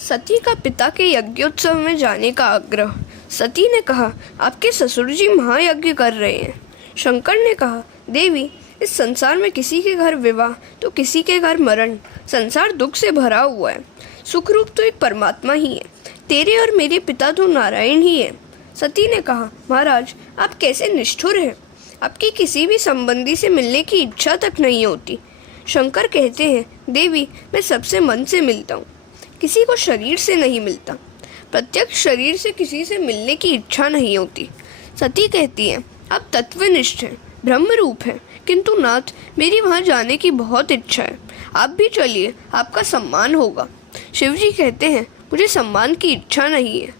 सती का पिता के यज्ञोत्सव में जाने का आग्रह। सती ने कहा, आपके ससुर जी महायज्ञ कर रहे हैं। शंकर ने कहा, देवी, इस संसार में किसी के घर विवाह तो किसी के घर मरण। संसार दुख से भरा हुआ है। सुखरूप तो एक परमात्मा ही है। तेरे और मेरे पिता तो नारायण ही है। सती ने कहा, महाराज, आप कैसे निष्ठुर हैं। आपकी किसी भी संबंधी से मिलने की इच्छा तक नहीं होती। शंकर कहते हैं, देवी, मैं सबसे मन से मिलता हूँ, किसी को शरीर से नहीं मिलता। प्रत्यक्ष शरीर से किसी से मिलने की इच्छा नहीं होती। सती कहती है, आप तत्वनिष्ठ हैं, ब्रह्म रूप हैं, किंतु नाथ, मेरी वहाँ जाने की बहुत इच्छा है। आप भी चलिए, आपका सम्मान होगा। शिवजी कहते हैं, मुझे सम्मान की इच्छा नहीं है।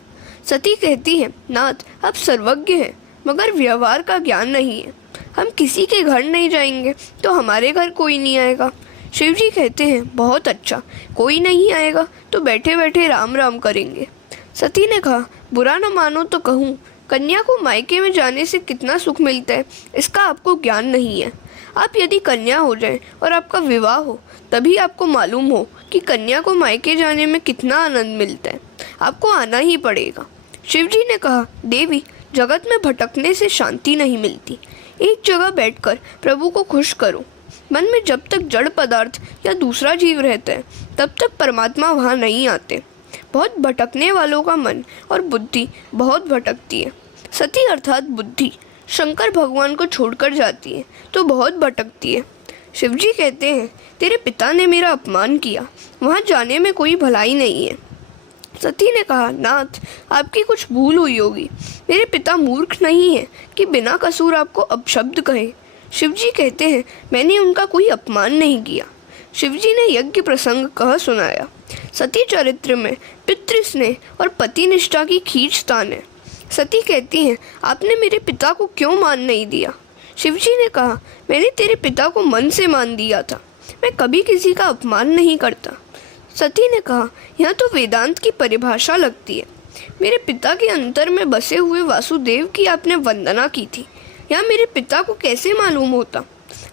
सती कहती है, नाथ, आप सर्वज्ञ हैं, मगर व्यवहार का ज्ञान नहीं है। हम किसी के घर नहीं जाएंगे तो हमारे घर कोई नहीं आएगा। शिवजी कहते हैं, बहुत अच्छा, कोई नहीं आएगा तो बैठे बैठे राम राम करेंगे। सती ने कहा, बुरा न मानो तो कहूँ, कन्या को मायके में जाने से कितना सुख मिलता है, इसका आपको ज्ञान नहीं है। आप यदि कन्या हो जाए और आपका विवाह हो, तभी आपको मालूम हो कि कन्या को मायके जाने में कितना आनंद मिलता है। आपको आना ही पड़ेगा। शिवजी ने कहा, देवी, जगत में भटकने से शांति नहीं मिलती। एक जगह बैठकर प्रभु को खुश करो। मन में जब तक जड़ पदार्थ या दूसरा जीव रहता है, तब तक परमात्मा वहाँ नहीं आते। बहुत भटकने वालों का मन और बुद्धि बहुत भटकती है। सती अर्थात बुद्धि शंकर भगवान को छोड़कर जाती है तो बहुत भटकती है। शिवजी कहते हैं, तेरे पिता ने मेरा अपमान किया, वहाँ जाने में कोई भलाई नहीं है। सती ने कहा, नाथ, आपकी कुछ भूल हुई होगी। मेरे पिता मूर्ख नहीं है कि बिना कसूर आपको अपशब्द कहे। शिवजी कहते हैं, मैंने उनका कोई अपमान नहीं किया। शिवजी ने यज्ञ प्रसंग कह सुनाया। सती चरित्र में पितृस्नेह और पति निष्ठा की खींचतान है। सती कहती हैं, आपने मेरे पिता को क्यों मान नहीं दिया। शिवजी ने कहा, मैंने तेरे पिता को मन से मान दिया था। मैं कभी किसी का अपमान नहीं करता। सती ने कहा, यह तो वेदांत की परिभाषा लगती है। मेरे पिता के अंतर में बसे हुए वासुदेव की आपने वंदना की थी, यह मेरे पिता को कैसे मालूम होता।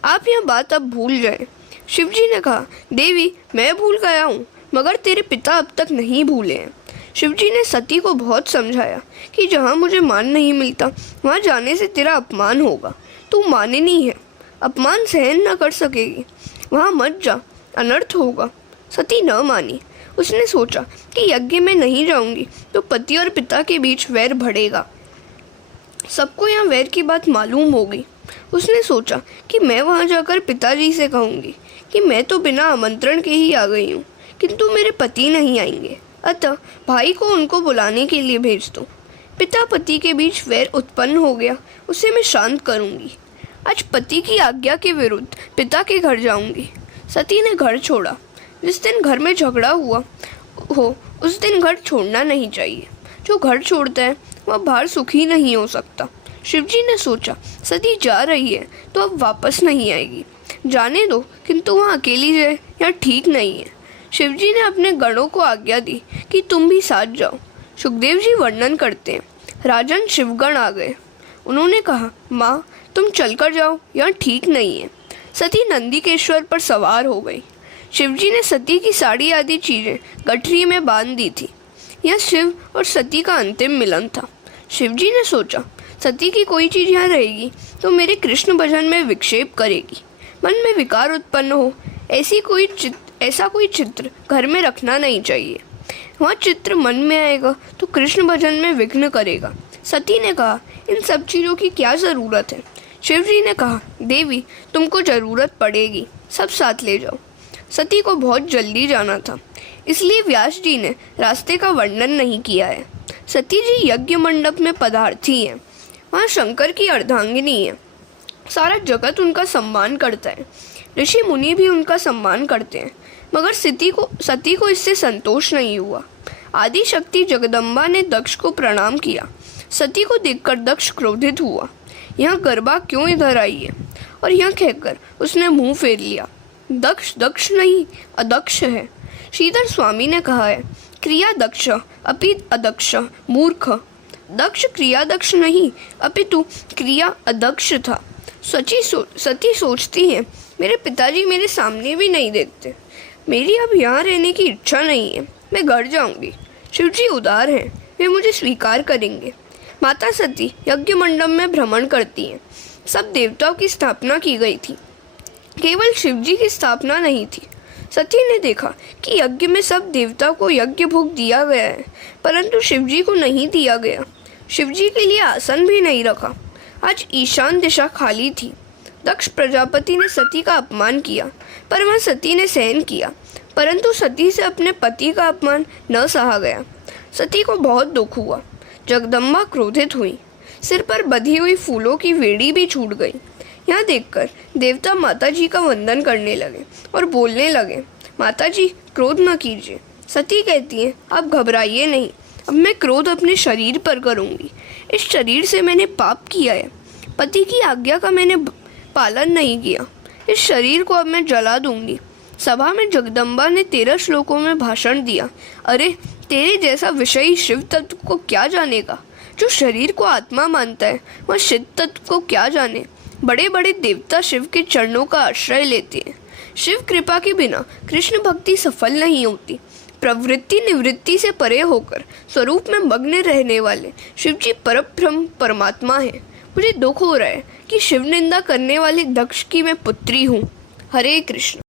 आप यह बात अब भूल जाए। शिवजी ने कहा, देवी, मैं भूल गया हूँ, मगर तेरे पिता अब तक नहीं भूले हैं। शिवजी ने सती को बहुत समझाया कि जहाँ मुझे मान नहीं मिलता, वहाँ जाने से तेरा अपमान होगा। तू माननी है, अपमान सहन न कर सकेगी, वहाँ मत जा, अनर्थ होगा। सती न मानी। उसने सोचा कि यज्ञ में नहीं जाऊंगी तो पति और पिता के बीच वैर बढ़ेगा। सबको यहाँ वैर की बात मालूम होगी। उसने सोचा कि मैं वहाँ जाकर पिताजी से कहूँगी कि मैं तो बिना आमंत्रण के ही आ गई हूँ, किंतु मेरे पति नहीं आएंगे, अतः भाई को उनको बुलाने के लिए भेज दो। पिता पति के बीच वैर उत्पन्न हो गया, उसे मैं शांत करूँगी। आज पति की आज्ञा के विरुद्ध पिता के घर जाऊँगी। सती ने घर छोड़ा। जिस दिन घर में झगड़ा हुआ हो, उस दिन घर छोड़ना नहीं चाहिए। जो घर छोड़ता है वह बाहर सुखी नहीं हो सकता। शिवजी ने सोचा, सती जा रही है तो अब वापस नहीं आएगी, जाने दो, किंतु वहाँ अकेली जाए यह ठीक नहीं है। शिवजी ने अपने गणों को आज्ञा दी कि तुम भी साथ जाओ। सुखदेव जी वर्णन करते हैं, राजन शिवगण आ गए। उन्होंने कहा, माँ, तुम चलकर जाओ, यह ठीक नहीं है। सती नंदीकेश्वर पर सवार हो गई। शिवजी ने सती की साड़ी आदि चीजें गठरी में बांध दी थी। यह शिव और सती का अंतिम मिलन था। शिवजी ने सोचा, सती की कोई चीज यहाँ रहेगी तो मेरे कृष्ण भजन में विक्षेप करेगी, मन में विकार उत्पन्न हो, ऐसा कोई चित्र घर में रखना नहीं चाहिए। वह चित्र मन में आएगा तो कृष्ण भजन में विघ्न करेगा। सती ने कहा, इन सब चीज़ों की क्या ज़रूरत है। शिवजी ने कहा, देवी, तुमको ज़रूरत पड़ेगी, सब साथ ले जाओ। सती को बहुत जल्दी जाना था, इसलिए व्यास जी ने रास्ते का वर्णन नहीं किया है। सती जी यज्ञ मंडप में पधारती हैं। वहाँ शंकर की अर्धांगिनी है। सारा जगत उनका सम्मान करता है। ऋषि मुनि भी उनका सम्मान करते हैं, मगर सती को इससे संतोष नहीं हुआ। आदि शक्ति जगदम्बा ने दक्ष को प्रणाम किया। सती को देखकर दक्ष क्रोधित हुआ, यह गरबा क्यों इधर आई है, और यह कहकर उसने मुंह फेर लिया। दक्ष दक्ष नहीं, अदक्ष है। श्रीधर स्वामी ने कहा है, क्रिया दक्ष अपि अदक्ष मूर्ख। दक्ष क्रिया दक्ष नहीं, अपितु क्रिया अदक्ष था। सती सोचती है, मेरे पिताजी मेरे सामने भी नहीं देखते, मेरी अब यहाँ रहने की इच्छा नहीं है। मैं घर जाऊंगी। शिव जी उदार हैं, वे मुझे स्वीकार करेंगे। माता सती यज्ञ मंडप में भ्रमण करती हैं। सब देवताओं की स्थापना की गई थी, केवल शिव जी की स्थापना नहीं थी। सती ने देखा कि यज्ञ में सब देवताओं को यज्ञ भोग दिया गया है, परंतु शिव जी को नहीं दिया गया। शिव जी के लिए आसन भी नहीं रखा। आज ईशान दिशा खाली थी। दक्ष प्रजापति ने सती का अपमान किया, पर वह सती ने सहन किया, परंतु सती से अपने पति का अपमान न सहा गया। सती को बहुत दुख हुआ। जगदम्बा क्रोधित हुई। सिर पर बंधी हुई फूलों की वेड़ी भी छूट गई। यह देखकर देवता माता जी का वंदन करने लगे और बोलने लगे, माता जी क्रोध न कीजिए। सती कहती हैं, आप घबराइए नहीं, अब मैं क्रोध अपने शरीर पर करूँगी। इस शरीर से मैंने पाप किया है, पति की आज्ञा का मैंने पालन नहीं किया। इस शरीर को अब मैं जला दूंगी। सभा में जगदम्बा ने 13 श्लोकों में भाषण दिया। अरे तेरे जैसा विषयी शिव तत्व को क्या जानेगा। जो शरीर को आत्मा मानता है वह शिव तत्व को क्या जाने। बड़े बड़े देवता शिव के चरणों का आश्रय लेते हैं। शिव कृपा के बिना कृष्ण भक्ति सफल नहीं होती। प्रवृत्ति निवृत्ति से परे होकर स्वरूप में मग्न रहने वाले शिव जी परब्रह्म परमात्मा है। मुझे दुख हो रहा है कि शिव निंदा करने वाले दक्ष की मैं पुत्री हूँ। हरे कृष्ण।